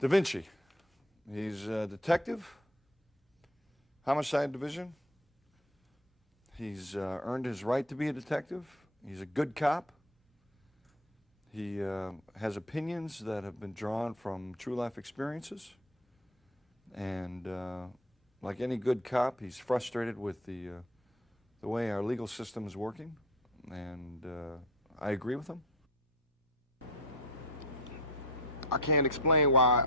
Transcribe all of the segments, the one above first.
Da Vinci. He's a detective, homicide division. He's earned his right to be a detective. He's a good cop. He has opinions that have been drawn from true life experiences. And like any good cop, he's frustrated with the way our legal system is working. And I agree with him. I can't explain why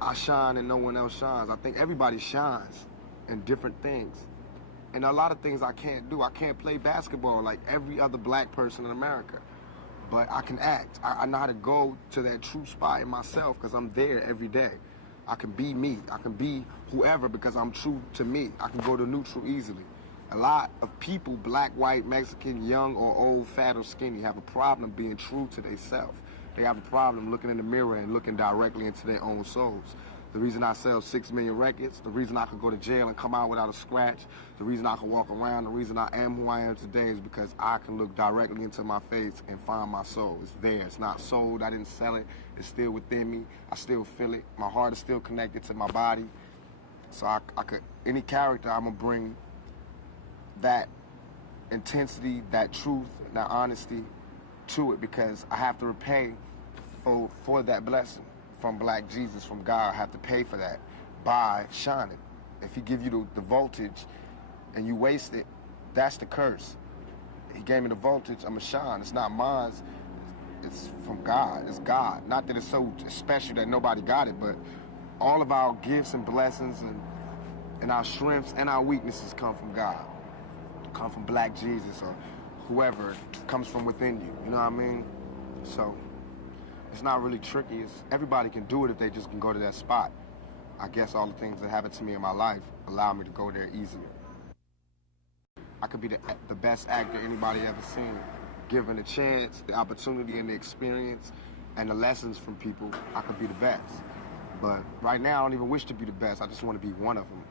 I shine and no one else shines. I think everybody shines in different things. And a lot of things I can't do. I can't play basketball like every other black person in America. But I can act. I know how to go to that true spot in myself because I'm there every day. I can be me. I can be whoever because I'm true to me. I can go to neutral easily. A lot of people, black, white, Mexican, young or old, fat or skinny, have a problem being true to themselves. They have a problem looking in the mirror and looking directly into their own souls. The reason I sell 6 million records, the reason I could go to jail and come out without a scratch, the reason I can walk around, the reason I am who I am today is because I can look directly into my face and find my soul. It's there. It's not sold. I didn't sell it. It's still within me. I still feel it. My heart is still connected to my body. So I could, any character, I'm going to bring that intensity, that truth, that honesty to it because I have to repay for that blessing from Black Jesus, from God. I have to pay for that by shining. If he give you the voltage and you waste it, that's the curse. He gave me the voltage, I'm a shine. It's not mine, it's from God, it's God. Not that it's so special that nobody got it, but all of our gifts and blessings and our strengths and our weaknesses come from God. Come from Black Jesus or whoever comes from within you, you know what I mean? So it's not really tricky. Everybody can do it if they just can go to that spot. I guess all the things that happened to me in my life allow me to go there easier. I could be the best actor anybody ever seen. Given the chance, the opportunity, and the experience, and the lessons from people, I could be the best. But right now, I don't even wish to be the best. I just want to be one of them.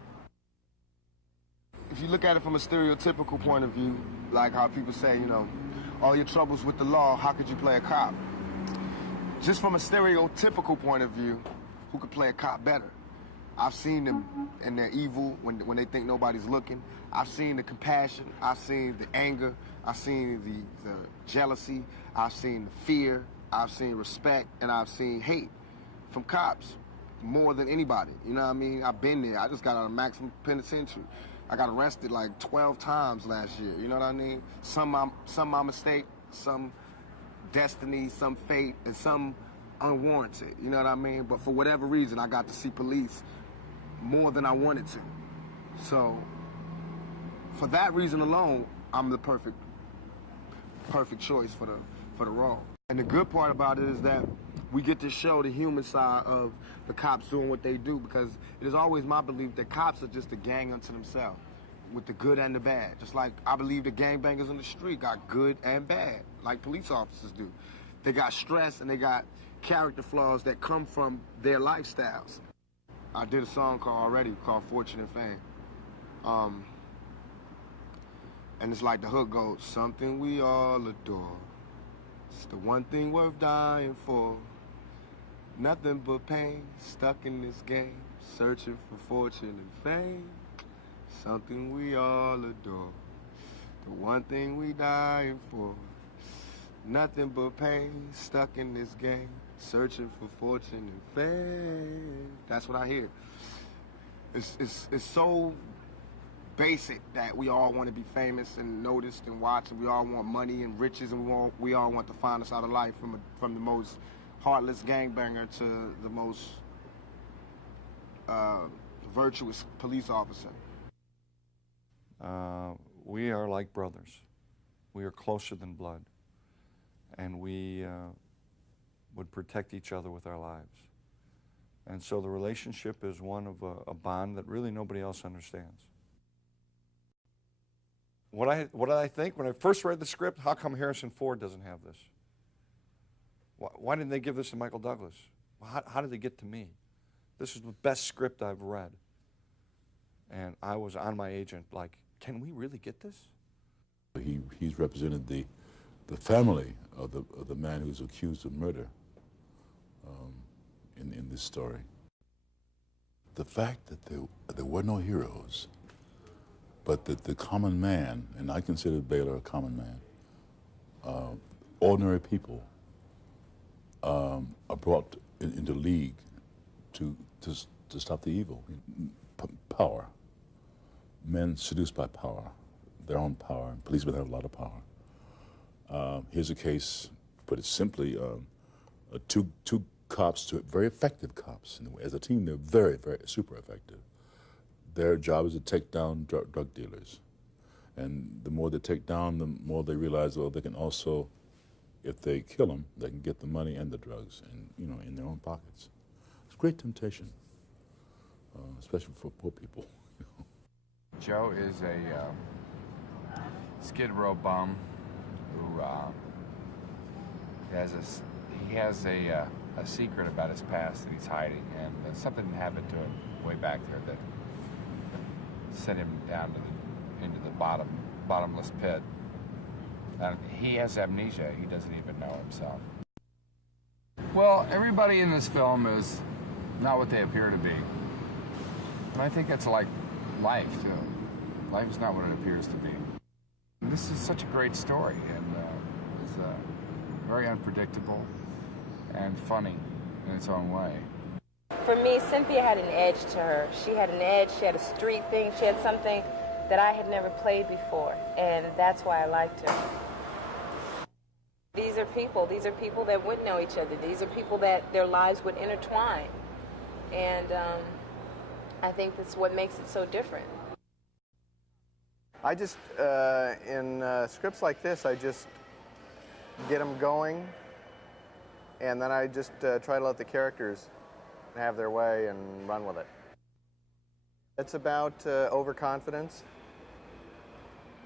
If you look at it from a stereotypical point of view, like how people say, you know, all your troubles with the law, how could you play a cop? Just from a stereotypical point of view, who could play a cop better? I've seen them in their evil when they think nobody's looking. I've seen the compassion. I've seen the anger. I've seen the jealousy. I've seen the fear. I've seen respect. And I've seen hate from cops more than anybody. You know what I mean? I've been there. I just got out of maximum penitentiary. I got arrested like 12 times last year. You know what I mean? Some my mistake, some destiny, some fate, and some unwarranted. You know what I mean? But for whatever reason, I got to see police more than I wanted to. So for that reason alone, I'm the perfect choice for the role. And the good part about it is that we get to show the human side of the cops doing what they do, because it is always my belief that cops are just a gang unto themselves, with the good and the bad. Just like I believe the gangbangers on the street got good and bad, like police officers do. They got stress and they got character flaws that come from their lifestyles. I did a song called Fortune and Fame. And it's like the hook goes, something we all adore. It's the one thing worth dying for. Nothing but pain, stuck in this game, searching for fortune and fame. Something we all adore. The one thing we dying for. Nothing but pain, stuck in this game, searching for fortune and fame. That's what I hear. It's so basic that we all want to be famous and noticed and watched, and we all want money and riches, and we all want the finest out of life, from the most heartless gangbanger to the most virtuous police officer. We are like brothers. We are closer than blood. And we would protect each other with our lives. And so the relationship is one of a bond that really nobody else understands. What did I think when I first read the script? How come Harrison Ford doesn't have this? Why didn't they give this to Michael Douglas? How did they get to me? This is the best script I've read. And I was on my agent like, can we really get this? He's represented the family of the man who's accused of murder in in this story. The fact that there were no heroes, but that the common man, and I consider Baylor a common man, ordinary people are brought into league to stop the evil. Power. Men seduced by power, their own power. Policemen have a lot of power. Here's a case, put it simply, two cops, very effective cops. As a team, they're very, very super effective. Their job is to take down drug dealers. And the more they take down, the more they realize, well, they can also, if they kill them, they can get the money and the drugs, and in their own pockets. It's a great temptation, especially for poor people. Joe is a Skid Row bum who has a secret about his past that he's hiding, and something happened to him way back there that sent him down into the bottomless pit. He has amnesia. He doesn't even know himself. Well, everybody in this film is not what they appear to be. And I think that's like life, too. Life is not what it appears to be. And this is such a great story, and it's very unpredictable and funny in its own way. For me, Cynthia had an edge to her. She had an edge, she had a street thing, she had something that I had never played before, and that's why I liked her. These are people that would know each other. These are people that their lives would intertwine. And I think that's what makes it so different. I just, in scripts like this, I just get them going, and then I just try to let the characters have their way and run with it. It's about overconfidence.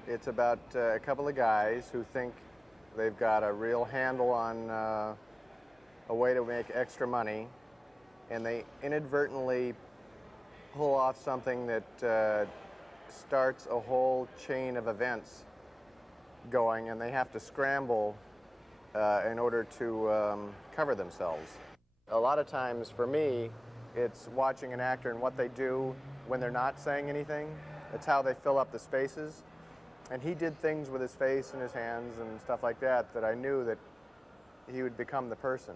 It's about a couple of guys who think they've got a real handle on a way to make extra money, and they inadvertently pull off something that starts a whole chain of events going, and they have to scramble in order to cover themselves. A lot of times, for me, it's watching an actor and what they do when they're not saying anything. It's how they fill up the spaces. And he did things with his face and his hands and stuff like that that I knew that he would become the person.